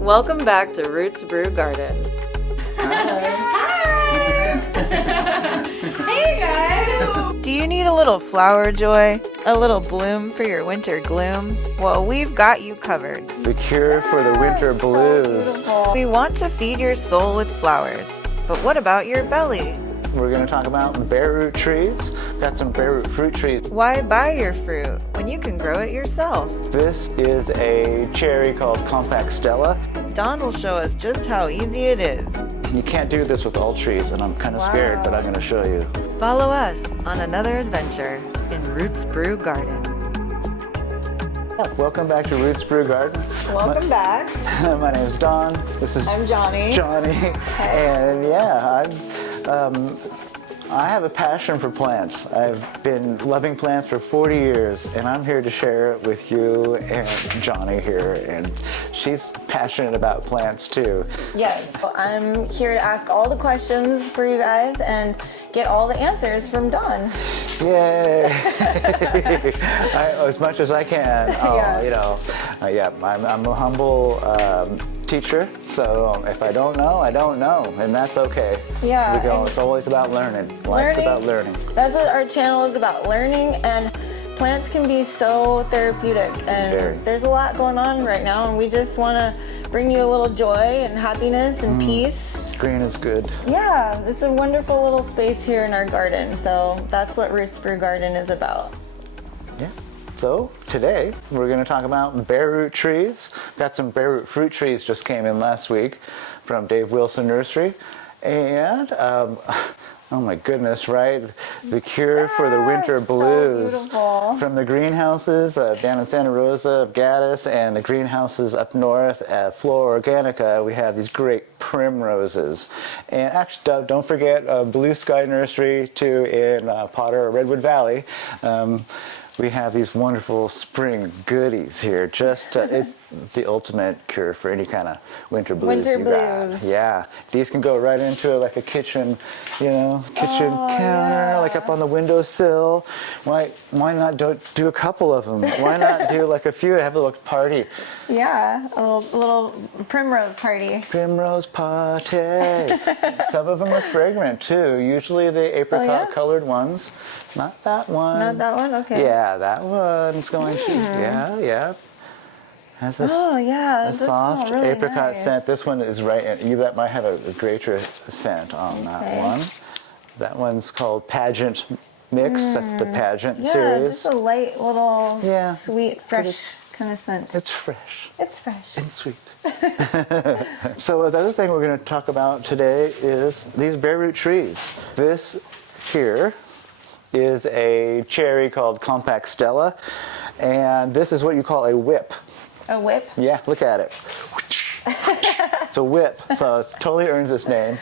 Welcome back to Roots Brew Garden. Hi! Hey guys! Do you need a little flower joy? A little bloom for your winter gloom? Well, we've got you covered. The cure for the winter blues. We want to feed your soul with flowers. But what about your belly? We're going to talk about bare root trees. Got some bare root fruit trees. Why buy your fruit when you can grow it yourself? This is a cherry called Compact Stella. Dawn will show us just how easy it is. You can't do this with all trees, and I'm kind of scared, but I'm going to show you. Follow us on another adventure in Roots Brew Garden. Welcome back to Roots Brew Garden. Welcome back. My name is Dawn. I'm Johnny. And yeah, I have a passion for plants. I've been loving plants for 40 years, and I'm here to share it with you and Johnny here, and she's passionate about plants too. Yes, I'm here to ask all the questions for you guys and get all the answers from Dawn. Yay! As much as I can. I'm a humble teacher, so if I don't know, I don't know, and that's okay. Yeah. It's always about learning. Life's about learning. That's what our channel is about, learning, and plants can be so therapeutic, and there's a lot going on right now, and we just want to bring you a little joy and happiness and peace. Green is good. Yeah, it's a wonderful little space here in our garden, so that's what Roots Brew Garden is about. Yeah. So today we're going to talk about bare root trees. Got some bare root fruit trees just came in last week from Dave Wilson Nursery, and oh my goodness, right? The cure for the winter blues. So beautiful. From the greenhouses down in Santa Rosa of Gaddis and the greenhouses up north at Flora Organica, we have these great primroses. And actually, don't forget Blue Sky Nursery too in Potter or Redwood Valley. We have these wonderful spring goodies here. Just it's the ultimate cure for any kind of winter blues. Yeah, these can go right into like a kitchen, counter, like up on the windowsill. Why not do a couple of them? Why not do like a few? Have a little party. Yeah, a little primrose party. Primrose party. Some of them are fragrant too. Usually the apricot colored ones. Not that one. Not that one? Okay. Yeah, that one's going to. Yeah. Has a soft really apricot nice. scent. This one is right. That might have a greater scent on that one. That one's called Pageant Mix. That's the Pageant series. Yeah, just a light little sweet, fresh kind of scent. It's fresh. It's fresh. And sweet. So the other thing we're going to talk about today is these bare root trees. This here is a cherry called Compact Stella, and this is what you call a whip. A whip? Yeah, look at it. It's a whip, so it totally earns its name.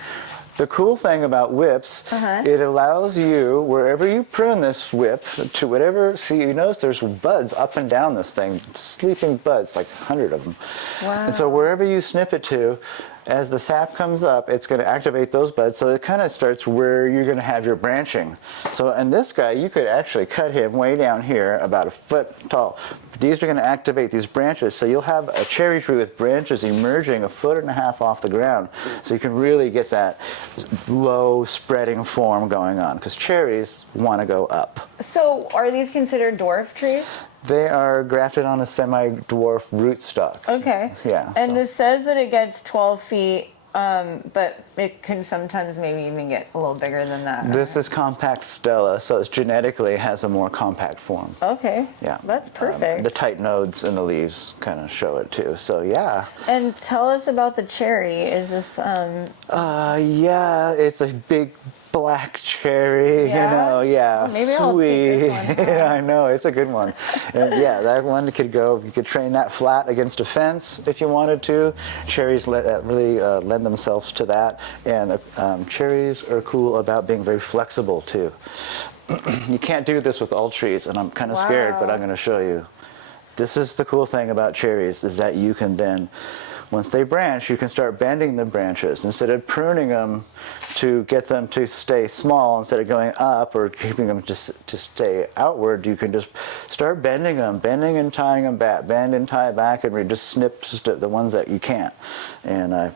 The cool thing about whips, it allows you, wherever you prune this whip, to whatever, see, you notice there's buds up and down this thing, sleeping buds, like 100 of them. Wow. And so wherever you snip it to, as the sap comes up, it's going to activate those buds, so it kind of starts where you're going to have your branching. So, and this guy, you could actually cut him way down here, about a foot tall. These are going to activate these branches, so you'll have a cherry tree with branches emerging 1.5 feet off the ground. So you can really get that low spreading form going on, because cherries want to go up. So are these considered dwarf trees? They are grafted on a semi-dwarf rootstock. Okay. Yeah. And this says that it gets 12 feet, but it can sometimes maybe even get a little bigger than that. This is Compact Stella, so it genetically has a more compact form. Okay. Yeah. That's perfect. The tight nodes in the leaves kind of show it too. So yeah. And tell us about the cherry. Is this yeah, it's a big black cherry, Well, maybe sweet. I'll take this one. Yeah, I know, it's a good one. And yeah, that one could go, you could train that flat against a fence if you wanted to. Cherries really lend themselves to that. And cherries are cool about being very flexible too. You can't do this with all trees, and I'm kind of scared, but I'm going to show you. This is the cool thing about cherries, is that you can then once they branch, you can start bending the branches. Instead of pruning them to get them to stay small, instead of going up or keeping them just to stay outward, you can just start bending them, bending and tying them back, bend and tie back, and just snip the ones that you can't. And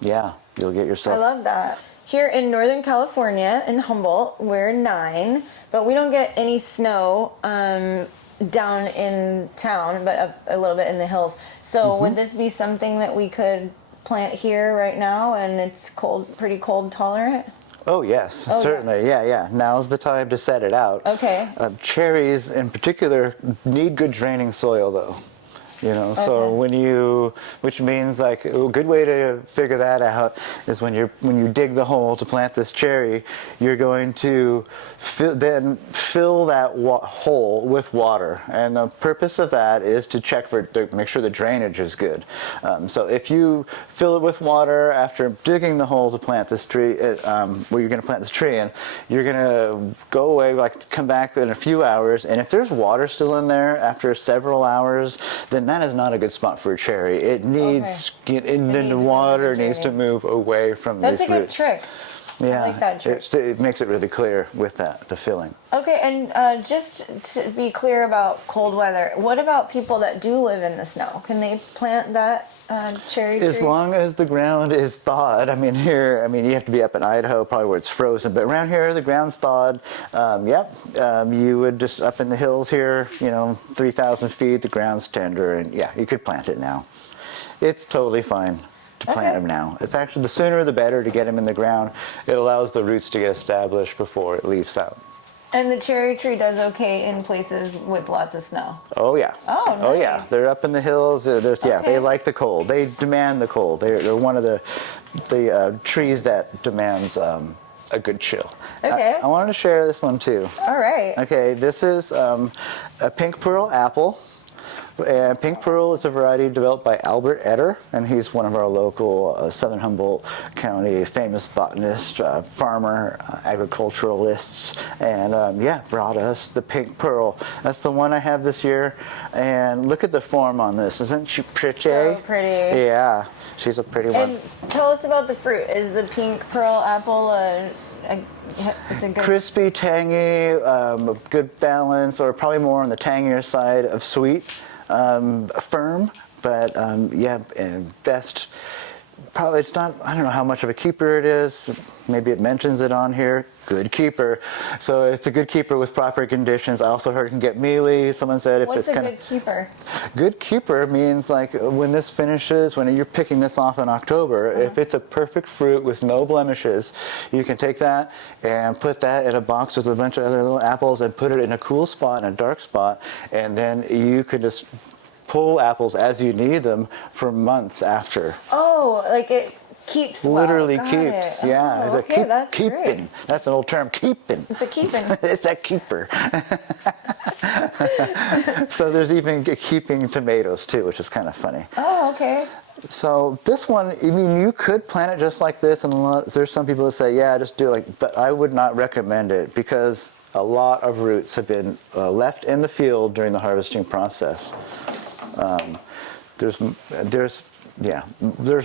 yeah, you'll get yourself. I love that. Here in Northern California, in Humboldt, we're 9, but we don't get any snow down in town, but a little bit in the hills. So would this be something that we could plant here right now, and it's cold, pretty cold tolerant? Oh yes, certainly. Yeah. Now's the time to set it out. Okay. Cherries in particular need good draining soil though. So which means like a good way to figure that out is when you dig the hole to plant this cherry, you're going to fill that hole with water, and the purpose of that is to make sure the drainage is good. So if you fill it with water after digging the hole to plant this tree, where you're going to plant this tree in, you're going to go away, come back in a few hours, and if there's water still in there after several hours, then that is not a good spot for a cherry. It needs the water needs to move away from these roots. That's a good trick. Yeah, I like that trick. It makes it really clear with the filling. Okay, and just to be clear about cold weather, what about people that do live in the snow? Can they plant that cherry tree? As long as the ground is thawed. You have to be up in Idaho, probably where it's frozen, but around here the ground's thawed. You would just up in the hills here, 3,000 feet, the ground's tender, and yeah, you could plant it now. It's totally fine to plant them now. It's actually the sooner the better to get them in the ground. It allows the roots to get established before it leaves out. And the cherry tree does okay in places with lots of snow. Oh yeah. Oh, nice. Oh yeah. They're up in the hills. They like the cold. They demand the cold. They're one of the trees that demands a good chill. Okay. I wanted to share this one too. All right. Okay. This is a pink pearl apple. And Pink Pearl is a variety developed by Albert Etter, and he's one of our local Southern Humboldt County famous botanist, farmer, agriculturalists, and brought us the Pink Pearl. That's the one I have this year, and look at the form on this. Isn't she pretty? So pretty. Yeah, she's a pretty one. And tell us about the fruit. Is the Pink Pearl apple it's a good... Crispy, tangy, good balance, or probably more on the tangier side of sweet. Firm, but and best. Probably it's not. I don't know how much of a keeper it is. Maybe it mentions it on here. Good keeper. So it's a good keeper with proper conditions. I also heard it can get mealy. Someone said if What's it's a good keeper? Good keeper means like when this finishes, when you're picking this off in October, if it's a perfect fruit with no blemishes, you can take that and put that in a box with a bunch of other little apples and put it in a cool spot, in a dark spot, and then you could just pull apples as you need them for months after. Oh, like it keeps literally well. keeps. Got it. Yeah, Oh, okay, that's keeping. great. That's an old term, keeping. It's a keeping. It's a keeper. So there's even keeping tomatoes too, which is kind of funny. Oh, okay. So this one, you could plant it just like this, and there's some people that say, yeah, just do it but I would not recommend it because a lot of roots have been left in the field during the harvesting process. There's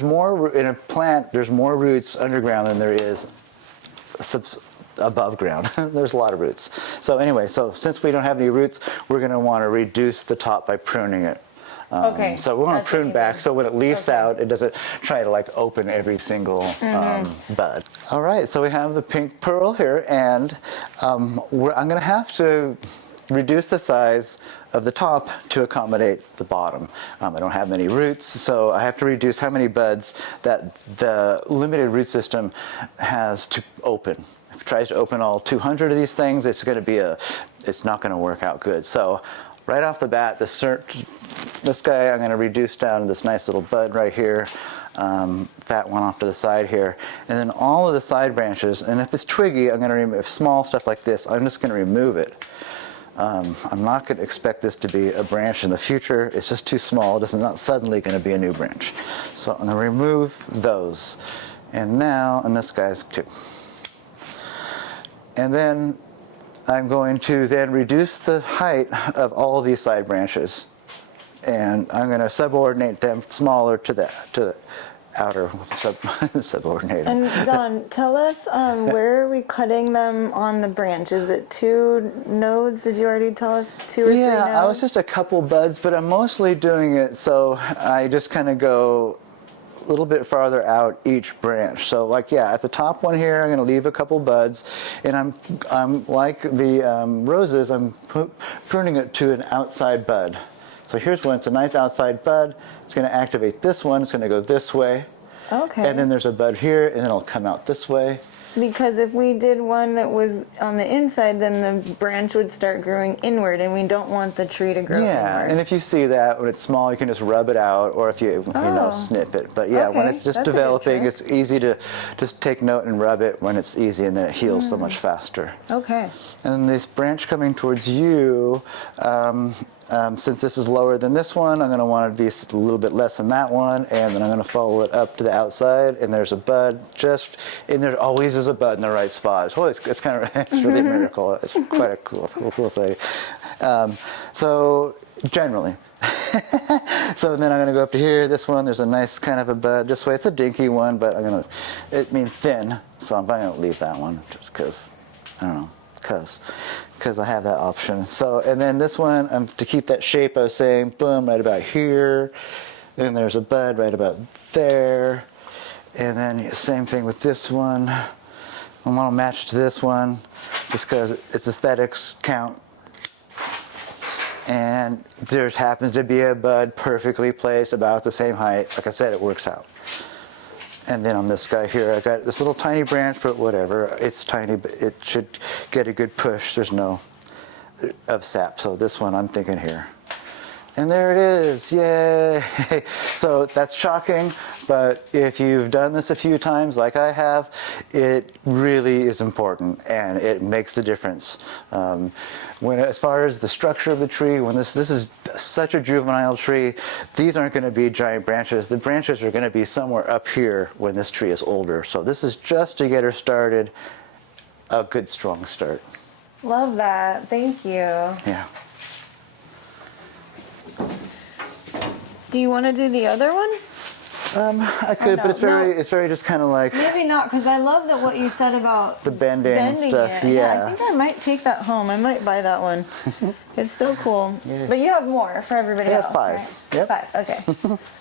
more in a plant. There's more roots underground than there is above ground. There's a lot of roots. So anyway, since we don't have any roots, we're going to want to reduce the top by pruning it. Okay. So we want to prune back so when it leaves out, it doesn't try to open every single bud. All right, so we have the Pink Pearl here, and I'm going to have to reduce the size of the top to accommodate the bottom. I don't have many roots, so I have to reduce how many buds that the limited root system has to open. If it tries to open all 200 of these things, it's not going to work out good. So right off the bat, this guy I'm going to reduce down to this nice little bud right here. That one off to the side here, and then all of the side branches. And if it's twiggy, I'm going to remove small stuff like this. I'm just going to remove it. I'm not going to expect this to be a branch in the future. It's just too small. This is not suddenly going to be a new branch. So I'm going to remove those. And this guy's too. And then I'm going to reduce the height of all of these side branches and I'm going to subordinate them smaller to the outer subordinated. And Don, tell us, where are we cutting them on the branch? Is it 2 nodes? Did you already tell us 2 or 3 nodes? Yeah, I was just a couple buds, but I'm mostly doing it so I just kind of go a little bit farther out each branch. So like, yeah, at the top one here, I'm going to leave a couple buds, and I'm like the roses, I'm pruning it to an outside bud. So here's one, it's a nice outside bud. It's going to activate this one, it's going to go this way. Okay. And then there's a bud here, and then it'll come out this way. Because if we did one that was on the inside, then the branch would start growing inward, and we don't want the tree to grow inward. And if you see that when it's small, you can just rub it out, or if you snip it. But yeah, when Okay, it's just that's a good developing, trick. it's easy to just take note and rub it when it's easy, and then it heals so much faster. Okay. And then this branch coming towards you, since this is lower than this one, I'm going to want it to be a little bit less than that one, and then I'm going to follow it up to the outside, and there's a bud and there always is a bud in the right spot. It's kind of, it's really a miracle. It's quite a cool thing. So generally. So then I'm going to go up to here, this one, there's a nice kind of a bud this way. It's a dinky one, but it means thin, so I'm probably going to leave that one just because, I don't know, because I have that option. So, and then this one, to keep that shape, I was saying, boom, right about here. Then there's a bud right about there. And then same thing with this one. I want to match to this one just because it's aesthetics count. And there happens to be a bud perfectly placed about the same height. Like I said, it works out. And then on this guy here, I got this little tiny branch, but whatever. It's tiny, but it should get a good push. There's no of sap. So this one, I'm thinking here. And there it is, yay! So that's shocking, but if you've done this a few times like I have, it really is important, and it makes the difference. As far as the structure of the tree, when this is such a juvenile tree, these aren't going to be giant branches. The branches are going to be somewhere up here when this tree is older. So this is just to get her started, a good strong start. Love that. Thank you. Yeah. Do you want to do the other one? I could, but it's very just kind of like Maybe not, because I love that what you said about the bending and stuff. it. Yeah. I think I might take that home. I might buy that one. It's so cool. Yeah. But you have more for everybody I else. have 5. Right? Yep. 5. Okay.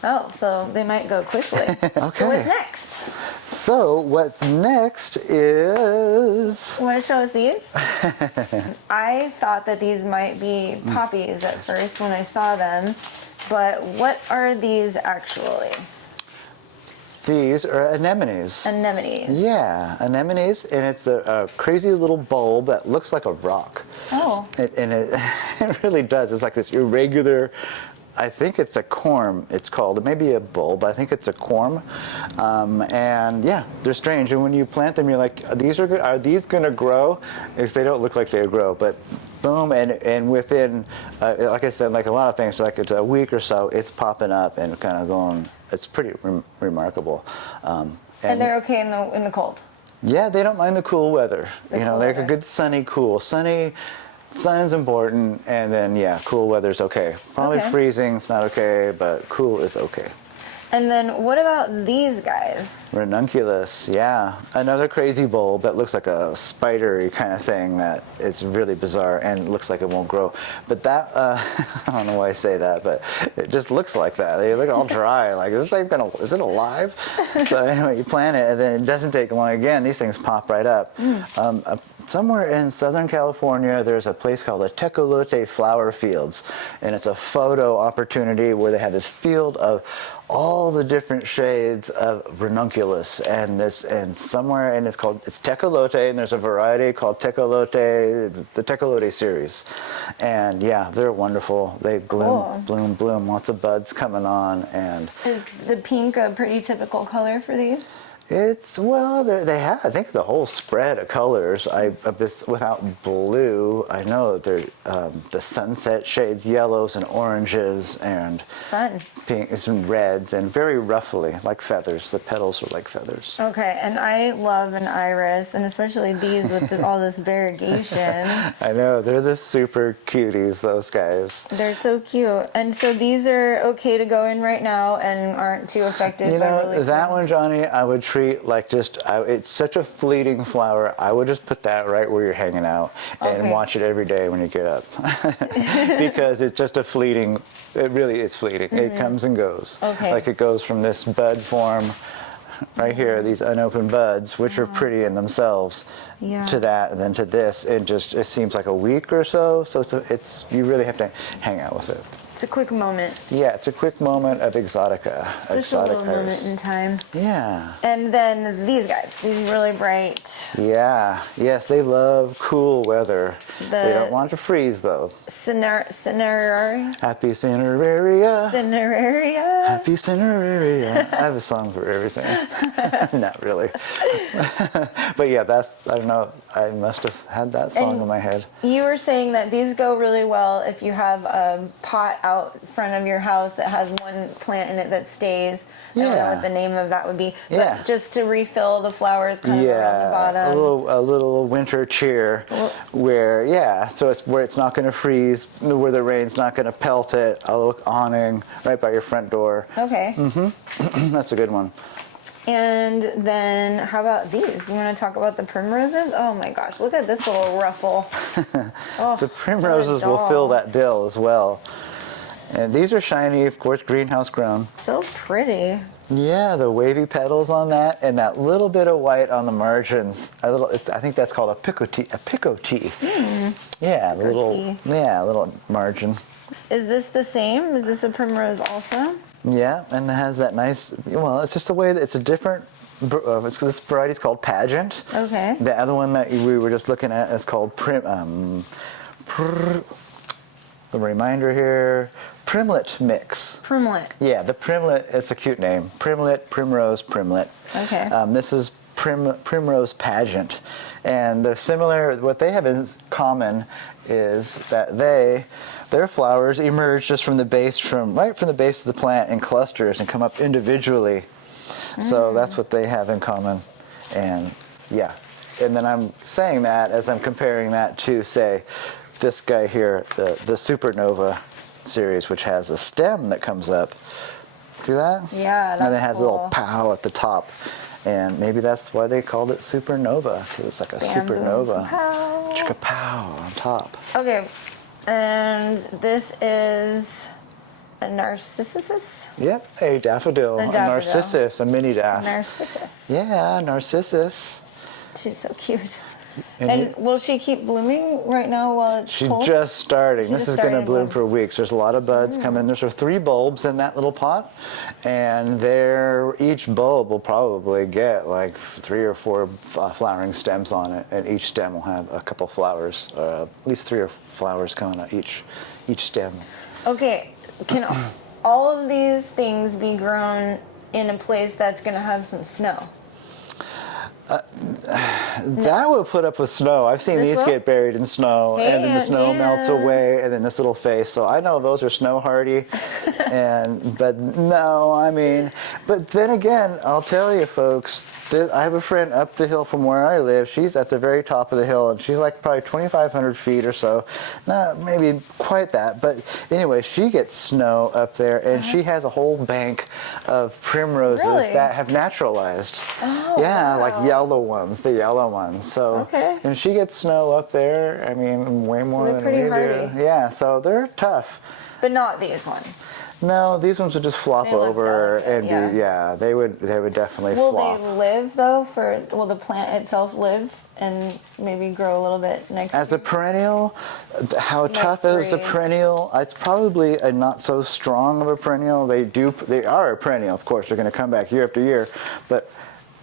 Oh, so they might go quickly. Okay. So what's next? So what's next is... You want to show us these? I thought that these might be poppies at first when I saw them, but what are these actually? These are anemones. Anemones. Yeah, anemones, and it's a crazy little bulb that looks like a rock. Oh. And it really does. It's like this irregular, I think it's a corm, it's called. It may be a bulb, but I think it's a corm. And yeah, they're strange. And when you plant them, you're like, are these going to grow? If they don't look like they grow, but boom, and within, like I said, like a lot of things, like it's a week or so, it's popping up and kind of going, it's pretty remarkable. And they're okay in the cold? Yeah, they don't mind the cool weather. The cool like weather. a good sunny, cool. Sunny, sun's important, and then yeah, cool weather's okay. Probably Okay. freezing's not okay, but cool is okay. And then what about these guys? Ranunculus, yeah. Another crazy bulb that looks like a spidery kind of thing that it's really bizarre and looks like it won't grow. But that, I don't know why I say that, but it just looks like that. They look all dry, like is it alive? So anyway, you plant it and then it doesn't take long. Again, these things pop right up. Somewhere in Southern California, there's a place called the Tecolote Flower Fields, and it's a photo opportunity where they have this field of all the different shades of ranunculus, and it's Tecolote, and there's a variety called Tecolote, the Tecolote series, and yeah, they're wonderful. They bloom, Cool. bloom, lots of buds coming on, and Is the pink a pretty typical color for these? It's, well, they have, I think, the whole spread of colors. Without blue, I know that the sunset shades, yellows and oranges and Fun. pinks and reds, and very ruffly, like feathers. The petals are like feathers. Okay, and I love an iris, and especially these with all this variegation. I know, they're the super cuties, those guys. They're so cute. And so these are okay to go in right now and aren't too affected You by know, really that cold. one, Johnny, I would treat like it's such a fleeting flower. I would just put that right where you're hanging out and Okay. watch it every day when you get up. Because it's just a fleeting, it really is fleeting. It comes and goes. Okay. Like it goes from this bud form right here, these unopened buds, which are pretty in themselves, Yeah. to that, and then to this, and just, it seems like a week or so. So it's you really have to hang out with it. It's a quick moment. Yeah, it's a quick moment of exotica. Just a little Exotic moment iris. in time. Yeah. And then these guys, these really bright Yeah, yes, they love cool weather. They The- don't want to freeze though. Cineraria. Happy Cineraria, Cineraria. happy Cineraria. I have a song for everything. Not really. But yeah, I don't know, I must have had that song in my head. You were saying that these go really well if you have a pot out front of your house that has one plant in it that stays. I don't know Yeah. what the name of that would be. But Yeah. just to refill the flowers kind of around the Yeah, bottom. a little winter cheer where, yeah, so it's where it's not going to freeze, where the rain's not going to pelt it. A little awning right by your front door. Okay. That's a good one. And then how about these? You want to talk about the primroses? Oh my gosh, look at this little ruffle. Oh, The primroses what a will fill doll. that bill as well. And these are shiny, of course, greenhouse grown. So pretty. Yeah, the wavy petals on that, and that little bit of white on the margins. I think that's called a picotee. A picotee. Yeah, the little. Picotee. Yeah, a little margin. Is this the same? Is this a primrose also? Yeah, and it has that nice. Well, it's just the way that it's a different. This variety is called Pageant. Okay. The other one that we were just looking at is called the reminder here, Primlet Mix. Primlet. Yeah, the Primlet, it's a cute name. Primlet, Primrose, Primlet. Okay. This is Primrose Pageant. And what they have in common is that their flowers emerge just from the base, right from the base of the plant in clusters and come up individually. So that's what they have in common. And yeah, and then I'm saying that as I'm comparing that to, say, this guy here, the Supernova series, which has a stem that comes up. See that? Yeah, And it that's has a little cool. pow at the top. And maybe that's why they called it Supernova, because it's like a Bamboo supernova. pow. Chicka pow on top. Okay, and this is a Narcissus? Yep, a daffodil, a daffodil. narcissus, a mini daff. Narcissus. Yeah, narcissus. She's so cute. And And will she keep blooming right now while it's She's cold? just starting. She's This just is going to starting to bloom bloom. for weeks. There's a lot of buds coming. There's 3 bulbs in that little pot, and each bulb will probably get like 3 or 4 flowering stems on it, and each stem will have a couple flowers, at least 3 or 4 flowers coming on each stem. Okay, can all of these things be grown in a place that's going to have some snow? That will put up with snow. I've seen This these will? get buried in snow, Hey, and then the Aunt snow melts Jan. away, and then this little face. So I know those are snow hardy, but no, I mean, but then again, I'll tell you, folks. I have a friend up the hill from where I live. She's at the very top of the hill, and she's like probably 2,500 feet or so. Not maybe quite that, but anyway, she gets snow up there, and she has a whole bank of primroses Really? that have naturalized. Oh, Yeah, wow. like the yellow ones. So, Okay. and she gets snow up there. I mean, way more they're than pretty we hardy. do. Yeah, so they're tough. But not these ones. No, these ones would just flop They look over delicate, and yeah. they would definitely Will flop. they live though? Will the plant itself live and maybe grow a little bit next? As a perennial, how tough is a freeze. perennial? It's probably a not so strong of a perennial. They are a perennial, of course. They're going to come back year after year, but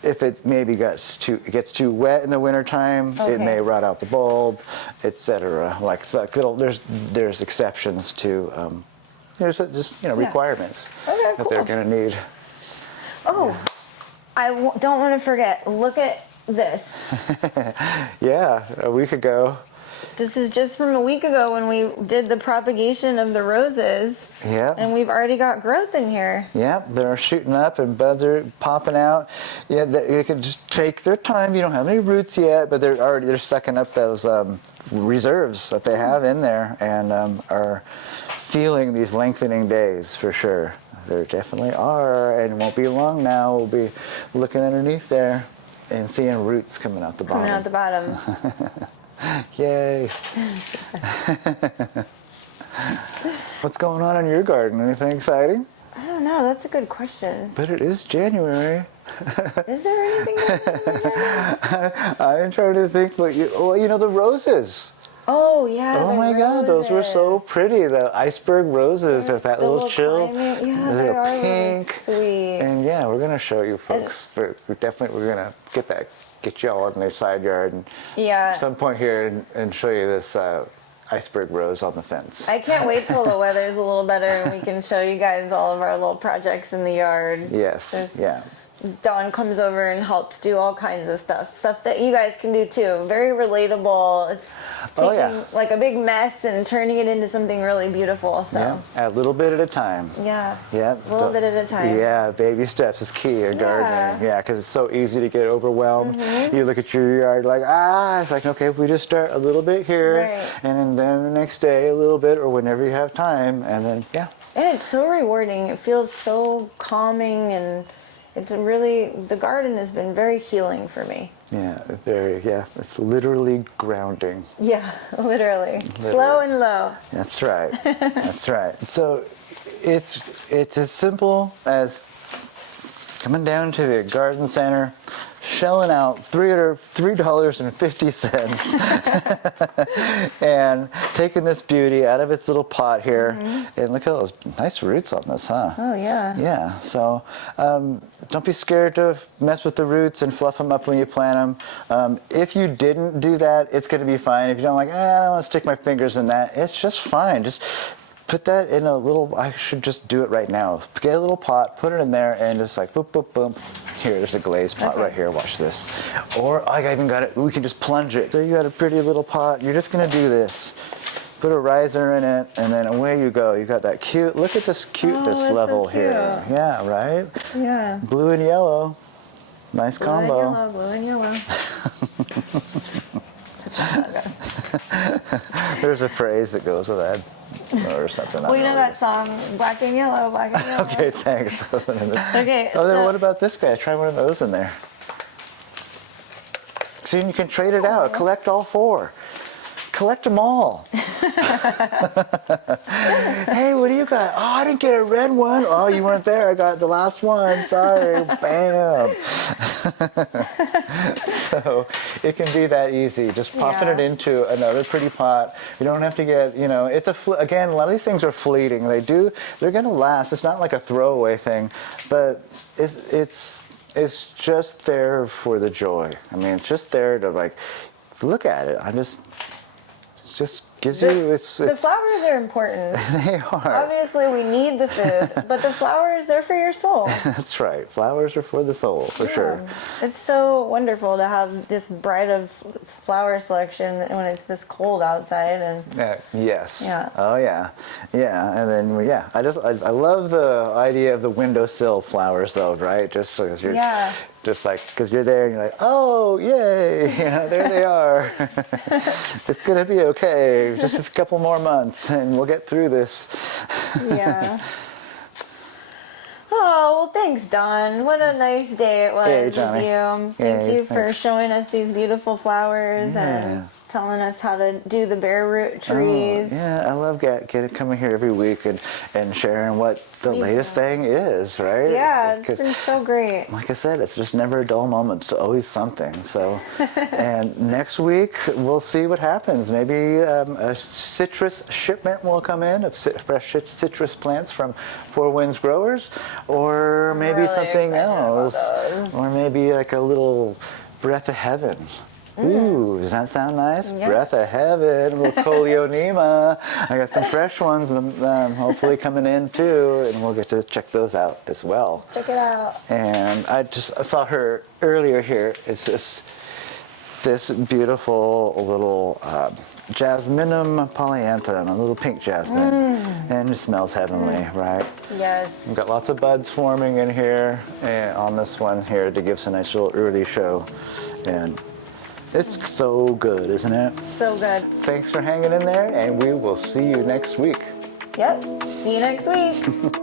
if it maybe gets too wet in the wintertime, Okay. it may rot out the bulb, etc. There's exceptions to there's just requirements Okay, that they're cool. going to need. Oh, don't want to forget. Look at this. Yeah, a week ago. This is just from a week ago when we did the propagation of the roses. Yeah. And we've already got growth in here. Yeah, they're shooting up and buds are popping out. Yeah, they can just take their time. You don't have any roots yet, but they're sucking up those reserves that they have in there and are feeling these lengthening days for sure. There definitely are, and it won't be long now. We'll be looking underneath there and seeing roots coming out the bottom. Coming out the bottom. Yay. What's going on in your garden? Anything exciting? I don't know. That's a good question. But it is January. Is there anything going on? I'm trying to think, but the roses. Oh, yeah. Oh my God, those were so pretty. The iceberg roses with that little chill. Climate. Yeah, they're they are pink. really sweet. And yeah, we're gonna show you folks. We're gonna get you all in their side yard and Yeah. at some point here and show you this iceberg rose on the fence. I can't wait till the weather's a little better and we can show you guys all of our little projects in the yard. Yes. Yeah. Dawn comes over and helps do all kinds of stuff that you guys can do too. Very relatable. It's taking like a big mess and turning it into something really beautiful. So Yeah, a little bit at a time. yeah, Yeah, a little bit at a time. Yeah, baby steps is key in gardening. Yeah, because it's so easy to get overwhelmed. You look at your yard like, it's like, okay, if we just start a little bit here, Right. and then the next day a little bit, or whenever you have time, and then, yeah. And it's so rewarding. It feels so calming, and the garden has been very healing for me. Yeah, it's literally grounding. Yeah, literally. Slow and low. That's right. That's right. So it's as simple as coming down to the garden center, shelling out $3.50 and taking this beauty out of its little pot here. And look at all those nice roots on this, huh? Oh, yeah. Yeah, so don't be scared to mess with the roots and fluff them up when you plant them. If you didn't do that, it's going to be fine. If you don't I don't want to stick my fingers in that, it's just fine. Just put that in a little, I should just do it right now. Get a little pot, put it in there, and just like boop, boop, boop. Here, there's a glazed pot right here, watch this. Or I even got it, we can just plunge it. So you got a pretty little pot, you're just gonna do this. Put a riser in it, and then away you go. You got that cute, look at this cuteness level here. Yeah, right? Yeah. Blue and yellow, nice combo. Blue and yellow. There's a phrase that goes with that. Or something. Well, you know that song, Black and Yellow, Black and Yellow. Okay, thanks. Okay, then what about this guy? Try one of those in there. So you can trade it out. Collect all four. Collect them all. Hey, what do you got? Oh, I didn't get a red one. Oh, you weren't there. I got the last one. Sorry. Bam. So it can be that easy. Just popping it into another pretty pot. You don't have to get, it's again, a lot of these things are fleeting. They're going to last. It's not like a throwaway thing, but it's just there for the joy. I mean, it's just there to look at it. It just gives you, the flowers are important. They are. Obviously, we need the food, but the flowers, they're for your soul. That's right. Flowers are for the soul, for sure. It's so wonderful to have this bright of flower selection when it's this cold outside. And yes. Yeah. Oh, yeah. Yeah. And then, I love the idea of the windowsill flowers, though, right? Just because you're... Yeah. Just because you're there and you're like, oh, yay, there they are. It's going to be okay. Just a couple more months and we'll get through this. Yeah. Oh, well, thanks, Dawn. What a nice day it was with you. Thank you for showing us these beautiful flowers and telling us how to do the bare root trees. I love coming here every week and sharing what the latest thing is, right? Yeah, it's been so great. Like I said, it's just never a dull moment. It's always something. So, and next week we'll see what happens. Maybe a citrus shipment will come in of fresh citrus plants from Four Winds Growers, or maybe really something else, or maybe like a little breath of heaven. Ooh, does that sound nice? Yeah. Breath of heaven, a little coleonema. I got some fresh ones hopefully coming in too, and we'll get to check those out as well. Check it out. And I saw her earlier here. It's this beautiful little Jasminum polyanthum, a little pink jasmine, and it smells heavenly, right? Yes. We've got lots of buds forming in here, and on this one here to give us a nice little early show, and it's so good, isn't it? So good. Thanks for hanging in there, and we will see you next week. Yep. See you next week.